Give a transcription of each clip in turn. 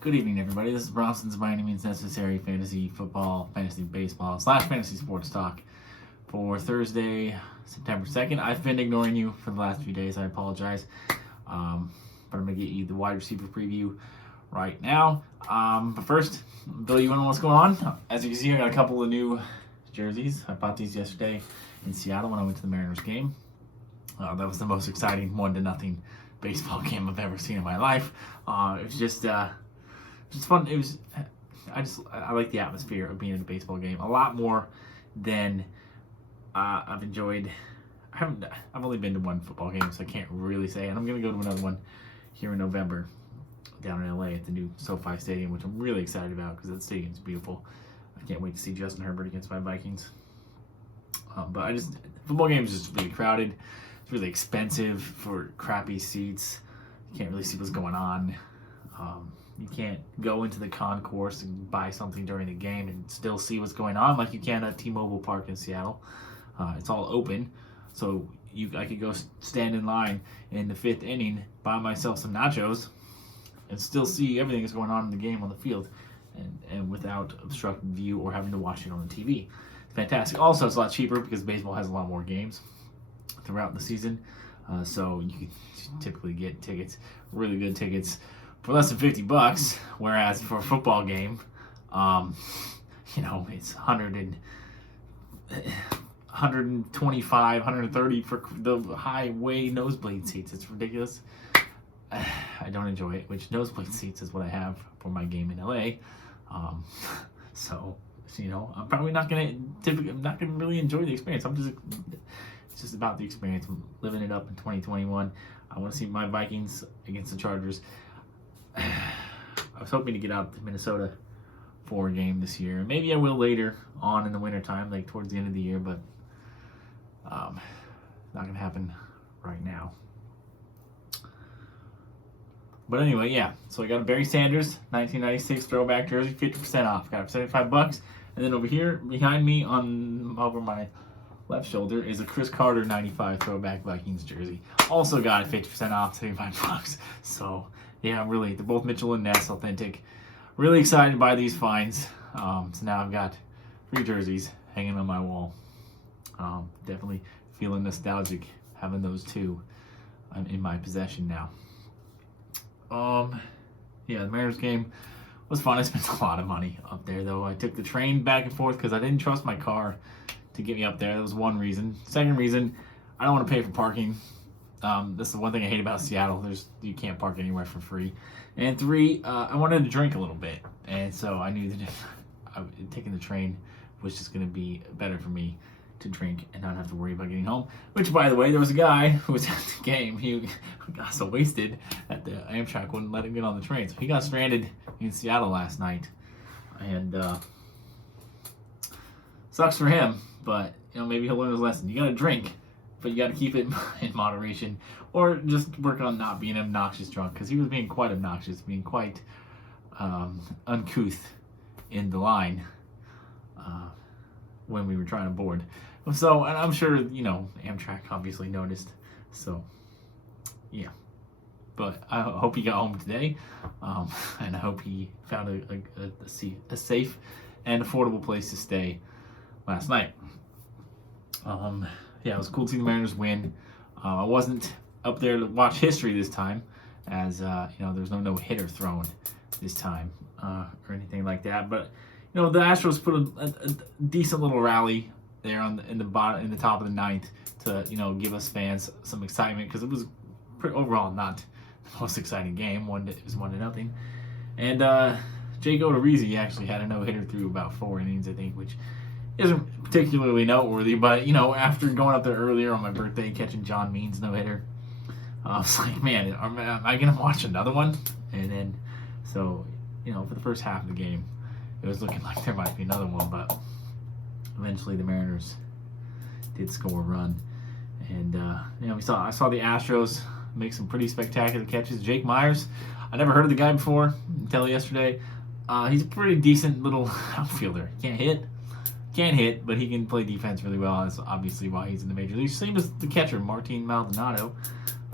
Good evening, everybody. This is Bronson's By Any Means Necessary Fantasy Football, Fantasy Baseball / Fantasy Sports Talk for Thursday, September 2nd. I've been ignoring you for the last few days. I apologize. But I'm going to get you the wide receiver preview right now. But first, Bill, you want to know what's going on? As you can see, I got a couple of new jerseys. I bought these yesterday in Seattle when I went to the Mariners game. That was the most exciting 1-0 baseball game I've ever seen in my life. It was just fun. It was. I like the atmosphere of being in a baseball game a lot more than I've enjoyed. I've only been to one football game, so I can't really say. And I'm gonna go to another one here in November down in LA at the new SoFi Stadium, which I'm really excited about because that stadium's beautiful. I can't wait to see Justin Herbert against my Vikings. But football games is just really crowded. It's really expensive for crappy seats. You can't really see what's going on. You can't go into the concourse and buy something during the game and still see what's going on like you can at T-Mobile Park in Seattle. It's all open, so I could go stand in line in the 5th inning, buy myself some nachos, and still see everything that's going on in the game on the field, and without obstructing view or having to watch it on the TV. It's fantastic. Also, it's a lot cheaper because baseball has a lot more games throughout the season, so you can typically get tickets, really good tickets, for less than $50. Whereas for a football game, it's 125, 130 for the high-way nosebleed seats. It's ridiculous. I don't enjoy it. Which nosebleed seats is what I have for my game in LA. So I'm probably not gonna really enjoy the experience. It's just about the experience. I'm living it up in 2021. I want to see my Vikings against the Chargers. I was hoping to get out to Minnesota for a game this year. Maybe I will later on in the wintertime, like towards the end of the year, but not going to happen right now. But anyway, yeah. So I got a Barry Sanders 1996 throwback jersey, 50% off. Got it for $75. And then over here, behind me over my left shoulder is a Chris Carter 95 throwback Vikings jersey. Also got it 50% off, $75. So yeah, they're both Mitchell and Ness authentic. Really excited by these finds. So now I've got 3 jerseys hanging on my wall. Definitely feeling nostalgic having those 2 in my possession now. Yeah, the Mariners game was fun. I spent a lot of money up there, though. I took the train back and forth because I didn't trust my car to get me up there. That was one reason. Second reason, I don't want to pay for parking. That's the one thing I hate about Seattle. You can't park anywhere for free. And 3, I wanted to drink a little bit, and so I knew that taking the train was just going to be better for me to drink and not have to worry about getting home. Which, by the way, there was a guy who was at the game. He got so wasted that the Amtrak wouldn't let him get on the train, so he got stranded in Seattle last night, and sucks for him. But maybe he'll learn his lesson. You got to drink, but you got to keep it in moderation, or just work on not being obnoxious drunk, because he was being quite obnoxious, being quite uncouth in the line when we were trying to board. So, and I'm sure, Amtrak obviously noticed. So, yeah. But I hope he got home today, and I hope he found a safe and affordable place to stay last night. Yeah, it was cool to see the Mariners win. I wasn't up there to watch history this time, as there was no-hitter thrown this time or anything like that. But the Astros put a decent little rally there in the top of the 9th to give us fans some excitement, because it was overall not the most exciting game. It was 1-0, and Jake Odorizzi actually had a no-hitter through about 4 innings, I think, which isn't particularly noteworthy, but after going up there earlier on my birthday, catching John Means no-hitter, I was like, man, am I gonna watch another one? And then, so for the first half of the game, it was looking like there might be another one, but eventually the Mariners did score a run, and I saw the Astros make some pretty spectacular catches. Jake Myers, I never heard of the guy before until yesterday. He's a pretty decent little outfielder. Can't hit, but he can play defense really well. That's obviously why he's in the major leagues. Same as the catcher, Martin Maldonado.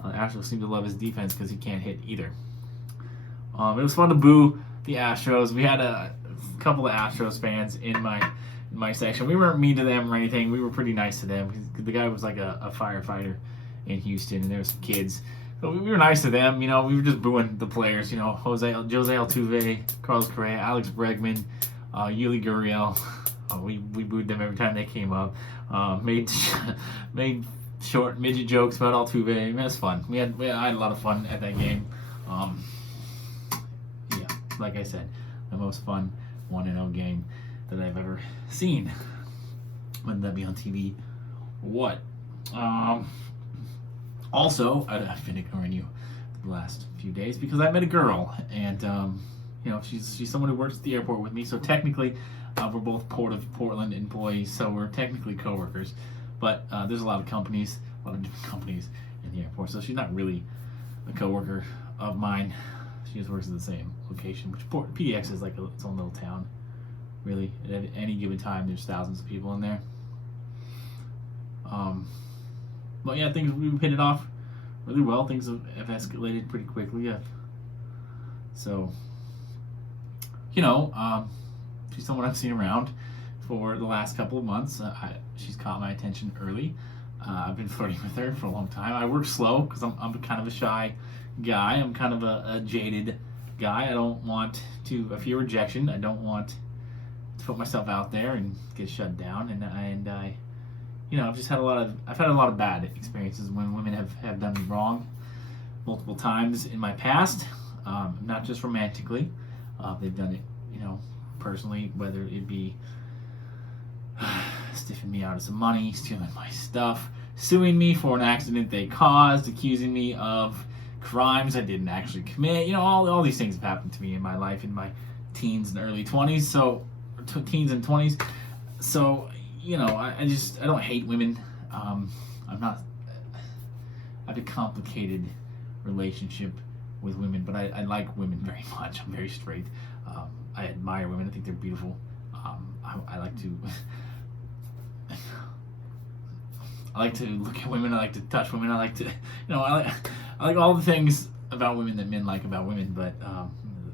Astros seem to love his defense because he can't hit either. It was fun to boo the Astros. We had a couple of Astros fans in my section. We weren't mean to them or anything. We were pretty nice to them. The guy was like a firefighter in Houston, and there were some kids. So we were nice to them. We were just booing the players. Jose Altuve, Carlos Correa, Alex Bregman, Yuli Gurriel. We booed them every time they came up. Made short midget jokes about Altuve. It was fun. I had a lot of fun at that game. Yeah, like I said, the most fun 1-0 game that I've ever seen. Whether that be on TV or what. Also, I've been ignoring you the last few days because I met a girl, and she's someone who works at the airport with me. So technically, we're both Port of Portland employees, so we're technically coworkers. But there's a lot of different companies in the airport, so she's not really a coworker of mine. She just works at the same location, which PDX is like its own little town. Really, at any given time, there's thousands of people in there. But yeah, we've hit it off really well. Things have escalated pretty quickly. She's someone I've seen around for the last couple of months. She's caught my attention early. I've been flirting with her for a long time. I work slow because I'm kind of a shy guy. I'm kind of a jaded guy. I don't want to fear rejection. I don't want to put myself out there and get shut down. And I I've just had a lot of bad experiences when women have done me wrong multiple times in my past. Not just romantically. They've done it, personally, whether it be stiffing me out of some money, stealing my stuff, suing me for an accident they caused, accusing me of crimes I didn't actually commit. All these things have happened to me in my life in my teens and early 20s. So, teens and 20s. So, I don't hate women. I have a complicated relationship with women, but I like women very much. I'm very straight. I admire women. I think they're beautiful. I like to I like to look at women. I like to touch women. I like to, I like all the things about women that men like about women. But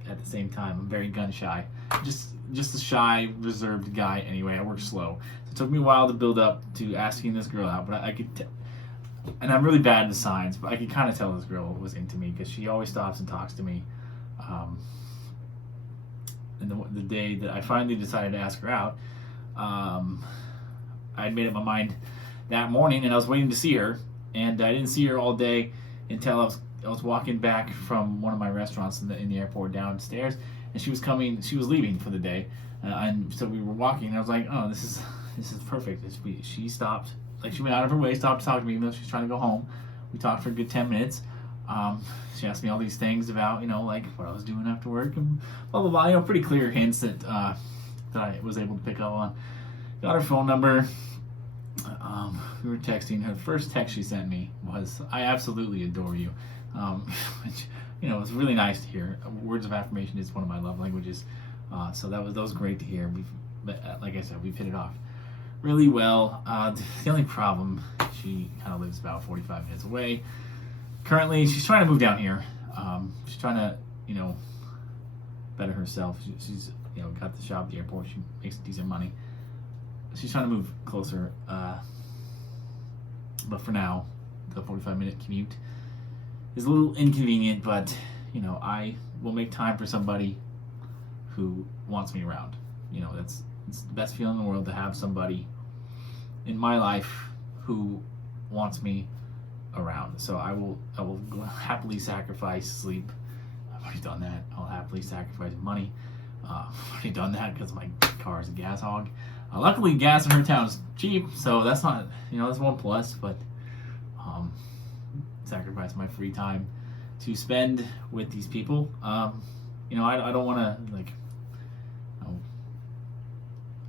at the same time, I'm very gun shy. Just a shy, reserved guy. Anyway, I work slow. So it took me a while to build up to asking this girl out. But I could, and I'm really bad at the signs, but I could kind of tell this girl was into me because she always stops and talks to me. And the day that I finally decided to ask her out, I had made up my mind that morning, and I was waiting to see her, and I didn't see her all day until I was walking back from one of my restaurants in the airport downstairs, and she was leaving for the day, and so we were walking, and I was like, oh, this is perfect. She stopped, like she went out of her way, stopped to talk to me, even though she was trying to go home. We talked for a good 10 minutes. She asked me all these things about, like what I was doing after work and blah, blah, blah. Pretty clear hints that I was able to pick up on. Got her phone number. We were texting. Her first text she sent me was, "I absolutely adore you," which, was really nice to hear. Words of affirmation is one of my love languages. So that was great to hear. Like I said, we've hit it off really well. The only problem, she kind of lives about 45 minutes away. Currently, she's trying to move down here. She's trying to, better herself. She's, got the job at the airport. She makes decent money. She's trying to move closer. But for now, the 45-minute commute is a little inconvenient. But, I will make time for somebody who wants me around. It's the best feeling in the world to have somebody in my life who wants me around. So I will happily sacrifice sleep. I've already done that. I'll happily sacrifice money. I've already done that because my car is a gas hog. Luckily, gas in her town is cheap, so that's not, that's one plus. But sacrifice my free time to spend with these people. I don't want to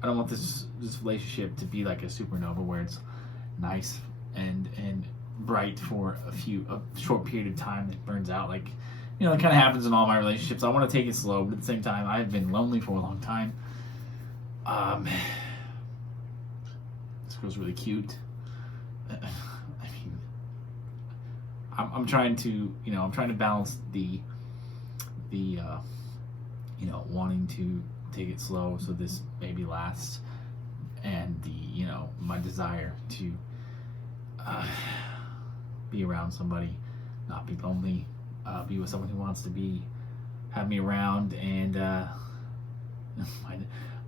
I don't want this relationship to be like a supernova where it's nice and bright for a short period of time that burns out. Like, it kind of happens in all my relationships. I want to take it slow, but at the same time, I've been lonely for a long time. This girl's really cute. I'm trying to, balance the wanting to take it slow so this maybe lasts, and my desire to be around somebody, not be lonely, be with someone who wants to have me around, and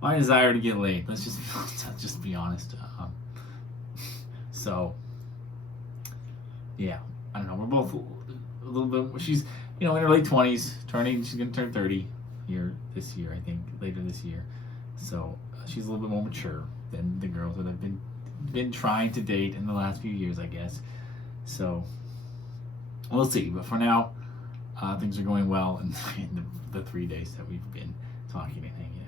my desire to get laid. Let's just be honest. So yeah, I don't know. We're both a little bit. She's in her late 20s, she's gonna turn 30 this year, I think, later this year. So she's a little bit more mature than the girls that I've been trying to date in the last few years, I guess. So we'll see. But for now, things are going well in the 3 days that we've been talking and hanging